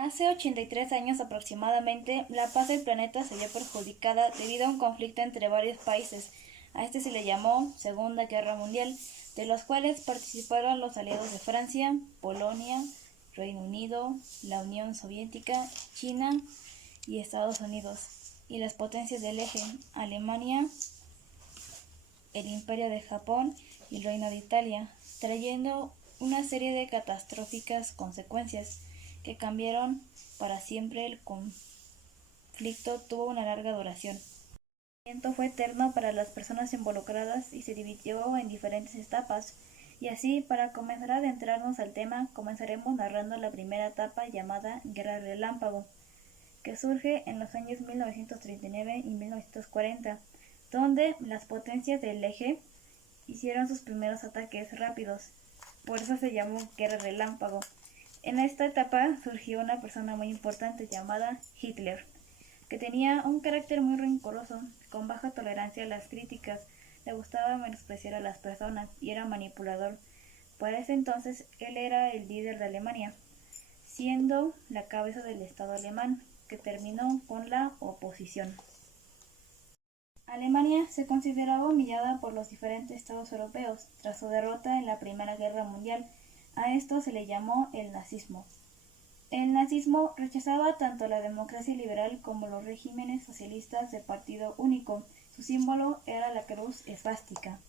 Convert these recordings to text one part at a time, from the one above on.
Hace 83 años aproximadamente, la paz del planeta se vio perjudicada debido a un conflicto entre varios países. A este se le llamó Segunda Guerra Mundial, de los cuales participaron los aliados de Francia, Polonia, Reino Unido, la Unión Soviética, China y Estados Unidos, y las potencias del eje, Alemania, el Imperio de Japón y el Reino de Italia, trayendo una serie de catastróficas consecuencias que cambiaron para siempre. El conflicto tuvo una larga duración. El sufrimiento fue eterno para las personas involucradas y se dividió en diferentes etapas. Y así, para comenzar a adentrarnos al tema, comenzaremos narrando la primera etapa llamada Guerra Relámpago, que surge en los años 1939 y 1940, donde las potencias del eje hicieron sus primeros ataques rápidos. Por eso se llamó Guerra Relámpago. En esta etapa surgió una persona muy importante llamada Hitler, que tenía un carácter muy rencoroso, con baja tolerancia a las críticas, le gustaba menospreciar a las personas y era manipulador. Para ese entonces él era el líder de Alemania, siendo la cabeza del Estado alemán, que terminó con la oposición. Alemania se consideraba humillada por los diferentes estados europeos tras su derrota en la Primera Guerra Mundial. A esto se le llamó el nazismo. El nazismo rechazaba tanto la democracia liberal como los regímenes socialistas de partido único. Su símbolo era la cruz esvástica.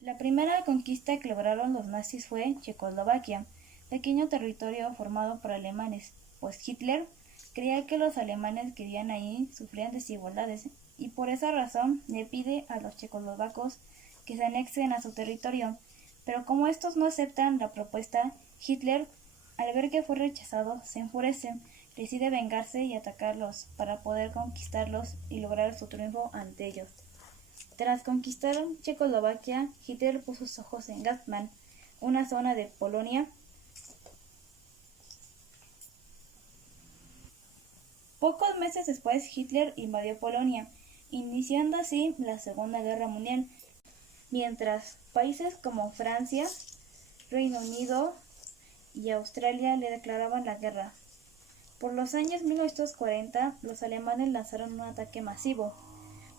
La primera conquista que lograron los nazis fue Checoslovaquia, pequeño territorio formado por alemanes, pues Hitler creía que los alemanes que vivían ahí sufrían desigualdades y por esa razón le pide a los checoslovacos que se anexen a su territorio. Pero como estos no aceptan la propuesta, Hitler, al ver que fue rechazado, se enfurece, decide vengarse y atacarlos para poder conquistarlos y lograr su triunfo ante ellos. Tras conquistar Checoslovaquia, Hitler puso sus ojos en Gatman, una zona de Polonia. Pocos meses después, Hitler invadió Polonia, iniciando así la Segunda Guerra Mundial, mientras países como Francia, Reino Unido y Australia le declaraban la guerra. Por los años 1940, los alemanes lanzaron un ataque masivo,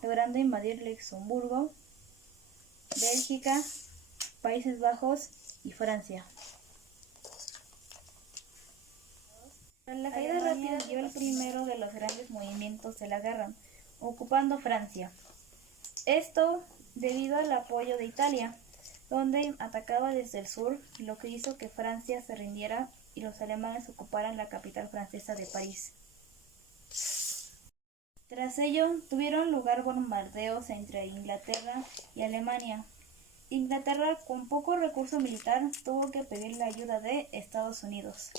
logrando invadir Luxemburgo, Bélgica, Países Bajos y Francia. La caída rápida dio el primero de los grandes movimientos de la guerra, ocupando Francia. Esto debido al apoyo de Italia, donde atacaba desde el sur, lo que hizo que Francia se rindiera y los alemanes ocuparan la capital francesa de París. Tras ello, tuvieron lugar bombardeos entre Inglaterra y Alemania. Inglaterra, con poco recurso militar, tuvo que pedir la ayuda de Estados Unidos.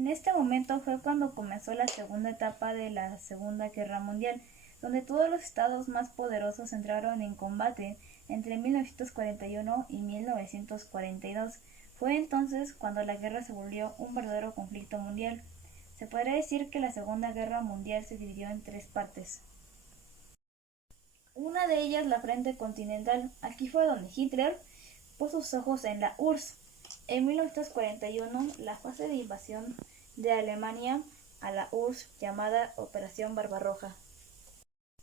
En este momento fue cuando comenzó la segunda etapa de la Segunda Guerra Mundial, donde todos los estados más poderosos entraron en combate entre 1941 y 1942. Fue entonces cuando la guerra se volvió un verdadero conflicto mundial. Se podría decir que la Segunda Guerra Mundial se dividió en tres partes. Una de ellas, la Frente Continental. Aquí fue donde Hitler puso sus ojos en la URSS. En 1941, la fase de invasión de Alemania a la URSS llamada Operación Barbarroja.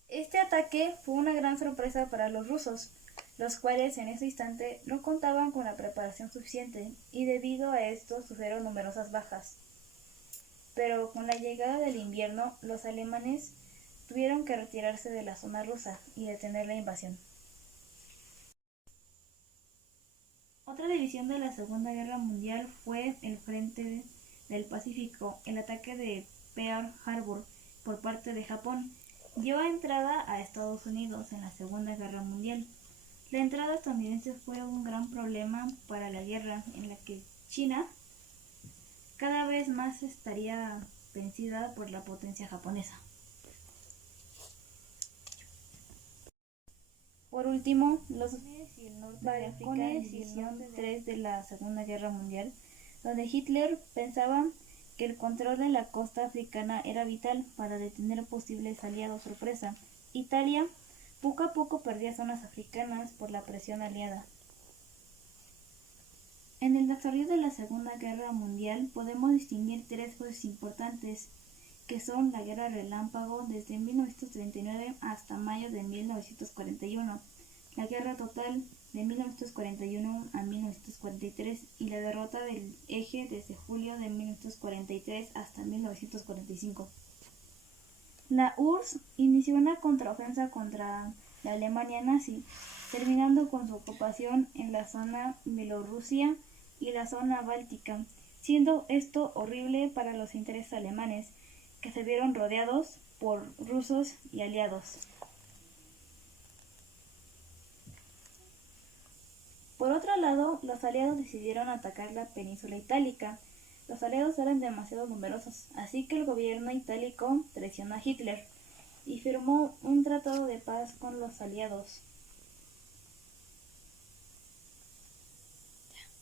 Este ataque fue una gran sorpresa para los rusos, los cuales en ese instante no contaban con la preparación suficiente y debido a esto sufrieron numerosas bajas. Pero con la llegada del invierno, los alemanes tuvieron que retirarse de la zona rusa y detener la invasión. Otra división de la Segunda Guerra Mundial fue el Frente del Pacífico. El ataque de Pearl Harbor por parte de Japón dio entrada a Estados Unidos en la Segunda Guerra Mundial. La entrada estadounidense fue un gran problema para la guerra, en la que China cada vez más estaría vencida por la potencia japonesa. Por último, los y el norte de África, división 3 de la Segunda Guerra Mundial, donde Hitler pensaba que el control de la costa africana era vital para detener posibles aliados sorpresa. Italia Poco a poco perdía zonas africanas por la presión aliada. En el desarrollo de la Segunda Guerra Mundial podemos distinguir tres fases importantes, que son la Guerra Relámpago desde 1939 hasta mayo de 1941, la Guerra Total de 1941 a 1943 y la derrota del Eje desde julio de 1943 hasta 1945. La URSS inició una contraofensiva contra la Alemania nazi, terminando con su ocupación en la zona Bielorrusia y la zona báltica, siendo esto horrible para los intereses alemanes, que se vieron rodeados por rusos y aliados. Por otro lado, los aliados decidieron atacar la península itálica. Los aliados eran demasiado numerosos, así que el gobierno itálico traicionó a Hitler y firmó un tratado de paz con los aliados.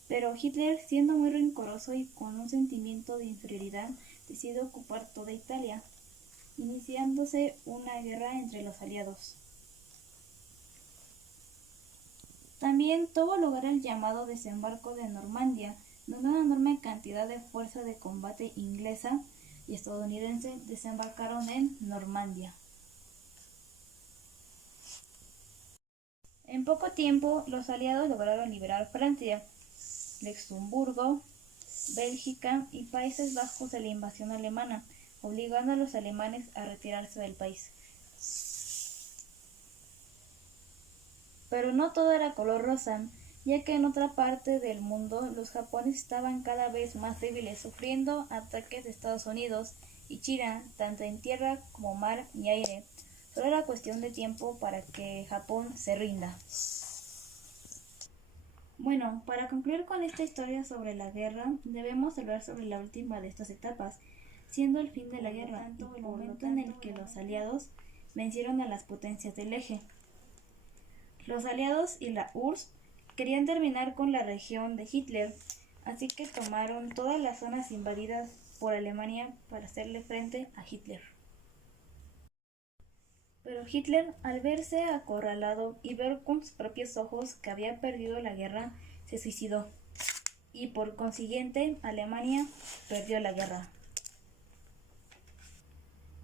Pero Hitler, siendo muy rencoroso y con un sentimiento de inferioridad, decide ocupar toda Italia, iniciándose una guerra entre los aliados. También tuvo lugar el llamado desembarco de Normandía, donde una enorme cantidad de fuerza de combate inglesa y estadounidense desembarcaron en Normandía. En poco tiempo, los aliados lograron liberar Francia, Luxemburgo, Bélgica y Países Bajos de la invasión alemana, obligando a los alemanes a retirarse del país. Pero no todo era color rosa, ya que en otra parte del mundo los japoneses estaban cada vez más débiles, sufriendo ataques de Estados Unidos y China, tanto en tierra como mar y aire. Solo era cuestión de tiempo para que Japón se rinda. Bueno, para concluir con esta historia sobre la guerra, debemos hablar sobre la última de estas etapas, siendo el fin de la guerra, el momento en el que los aliados vencieron a las potencias del eje. Los aliados y la URSS querían terminar con la región de Hitler, así que tomaron todas las zonas invadidas por Alemania para hacerle frente a Hitler. Pero Hitler, al verse acorralado y ver con sus propios ojos que había perdido la guerra, se suicidó, y por consiguiente Alemania perdió la guerra.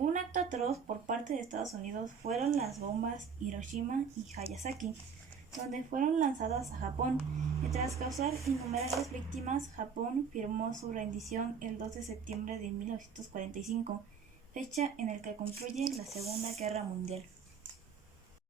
Un acto atroz por parte de Estados Unidos fueron las bombas Hiroshima y Nagasaki, donde fueron lanzadas a Japón, y tras causar innumerables víctimas, Japón firmó su rendición el 2 de septiembre de 1945, fecha en la que concluye la Segunda Guerra Mundial.